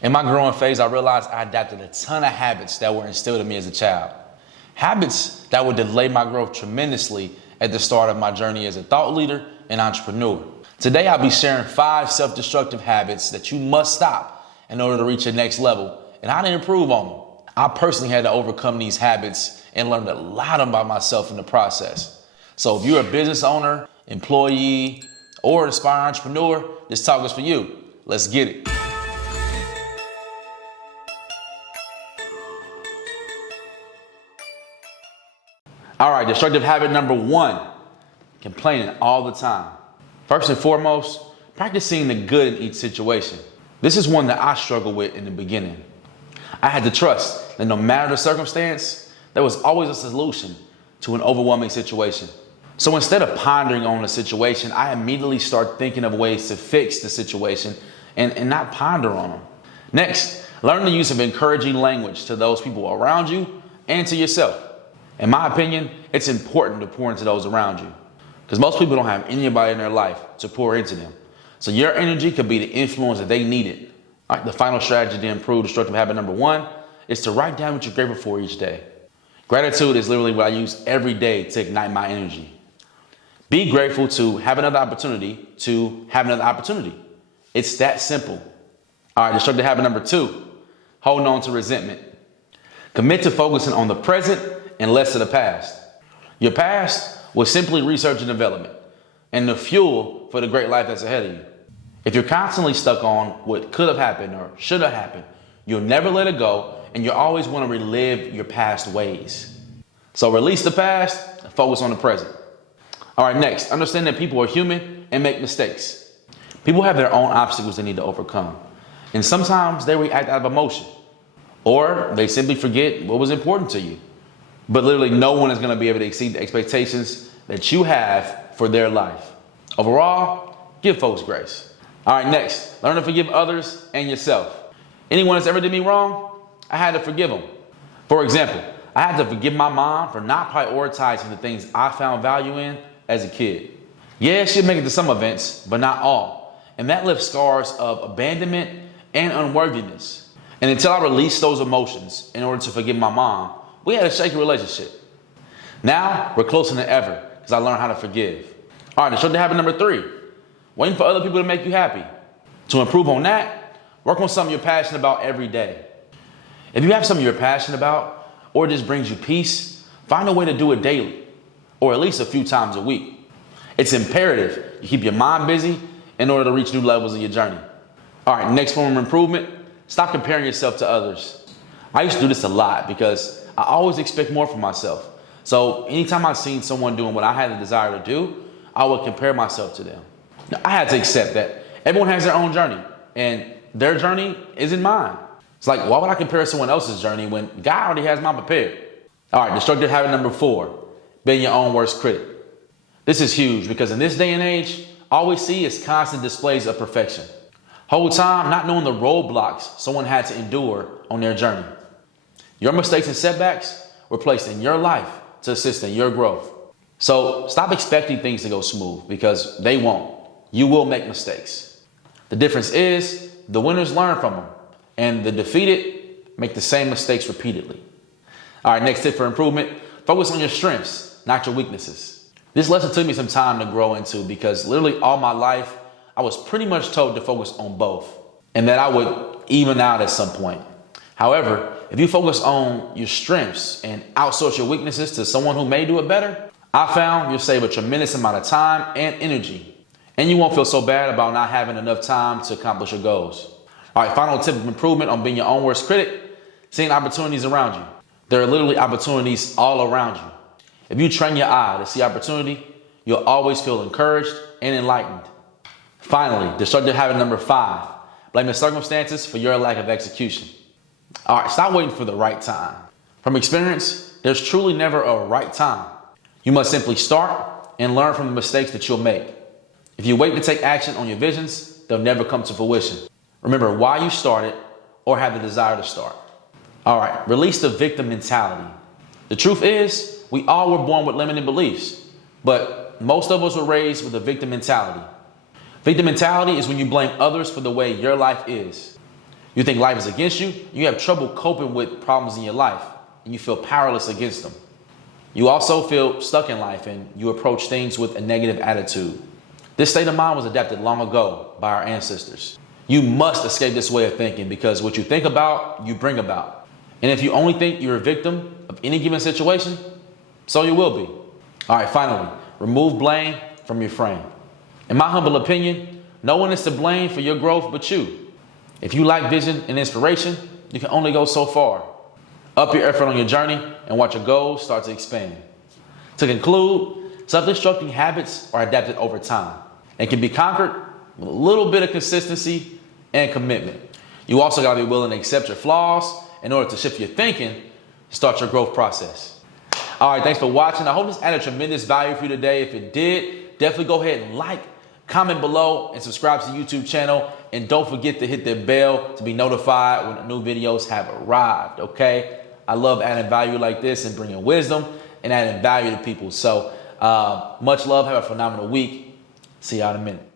In my growing phase, I realized I adapted a ton of habits that were instilled in me as a child. Habits that would delay my growth tremendously at the start of my journey as a thought leader and entrepreneur. Today, I'll be sharing 5 self-destructive habits that you must stop in order to reach your next level and how to improve on them. I personally had to overcome these habits and learned a lot about myself in the process. So if you're a business owner, employee, or an aspiring entrepreneur, this talk is for you. Let's get it. All right, destructive habit number 1, complaining all the time. First and foremost, practice seeing the good in each situation. This is one that I struggled with in the beginning. I had to trust that no matter the circumstance, there was always a solution to an overwhelming situation. So instead of pondering on the situation, I immediately start thinking of ways to fix the situation and not ponder on them. Next, learn the use of encouraging language to those people around you and to yourself. In my opinion, it's important to pour into those around you because most people don't have anybody in their life to pour into them. So your energy could be the influence that they needed. All right, the final strategy to improve destructive habit number 1 is to write down what you're grateful for each day. Gratitude is literally what I use every day to ignite my energy. Be grateful to have another opportunity to have another opportunity. It's that simple. All right, destructive habit number 2, holding on to resentment. Commit to focusing on the present and less of the past. Your past was simply research and development and the fuel for the great life that's ahead of you. If you're constantly stuck on what could have happened or should have happened, you'll never let it go and you'll always want to relive your past ways. So release the past and focus on the present. All right, next, understand that people are human and make mistakes. People have their own obstacles they need to overcome. And sometimes they react out of emotion or they simply forget what was important to you. But literally no one is going to be able to exceed the expectations that you have for their life. Overall, give folks grace. All right, next, learn to forgive others and yourself. Anyone that's ever did me wrong, I had to forgive them. For example, I had to forgive my mom for not prioritizing the things I found value in as a kid. Yeah, she'd make it to some events, but not all. And that left scars of abandonment and unworthiness. And until I released those emotions in order to forgive my mom, we had a shaky relationship. Now, we're closer than ever because I learned how to forgive. All right, destructive habit number 3, waiting for other people to make you happy. To improve on that, work on something you're passionate about every day. If you have something you're passionate about or it just brings you peace, find a way to do it daily or at least a few times a week. It's imperative you keep your mind busy in order to reach new levels of your journey. All right, next form of improvement, stop comparing yourself to others. I used to do this a lot because I always expect more from myself. So anytime I seen someone doing what I had the desire to do, I would compare myself to them. Now, I had to accept that everyone has their own journey and their journey isn't mine. It's like, why would I compare someone else's journey when God already has mine prepared? All right, destructive habit number 4, being your own worst critic. This is huge because in this day and age, all we see is constant displays of perfection. Whole time not knowing the roadblocks someone had to endure on their journey. Your mistakes and setbacks were placed in your life to assist in your growth. So stop expecting things to go smooth because they won't. You will make mistakes. The difference is the winners learn from them and the defeated make the same mistakes repeatedly. All right, next tip for improvement, focus on your strengths, not your weaknesses. This lesson took me some time to grow into because literally all my life, I was pretty much told to focus on both and that I would even out at some point. However, if you focus on your strengths and outsource your weaknesses to someone who may do it better, I found you'll save a tremendous amount of time and energy. And you won't feel so bad about not having enough time to accomplish your goals. All right, final tip of improvement on being your own worst critic, seeing opportunities around you. There are literally opportunities all around you. If you train your eye to see opportunity, you'll always feel encouraged and enlightened. Finally, destructive habit number 5, blame the circumstances for your lack of execution. All right, stop waiting for the right time. From experience, there's truly never a right time. You must simply start and learn from the mistakes that you'll make. If you wait to take action on your visions, they'll never come to fruition. Remember why you started or have the desire to start. All right, release the victim mentality. The truth is, we all were born with limiting beliefs, but most of us were raised with a victim mentality. Victim mentality is when you blame others for the way your life is. You think life is against you. You have trouble coping with problems in your life, and you feel powerless against them. You also feel stuck in life, and you approach things with a negative attitude. This state of mind was adapted long ago by our ancestors. You must escape this way of thinking, because what you think about, you bring about. And if you only think you're a victim of any given situation, so you will be. All right, finally, remove blame from your frame. In my humble opinion, no one is to blame for your growth but you. If you lack vision and inspiration, you can only go so far. Up your effort on your journey and watch your goals start to expand. To conclude, self-destructing habits are adapted over time and can be conquered with a little bit of consistency and commitment. You also gotta be willing to accept your flaws in order to shift your thinking and start your growth process. All right, thanks for watching. I hope this added tremendous value for you today. If it did, definitely go ahead and like, comment below, and subscribe to the YouTube channel. And don't forget to hit the bell to be notified when the new videos have arrived, okay? I love adding value like this and bringing wisdom and adding value to people. So much love. Have a phenomenal week. See y'all in a minute.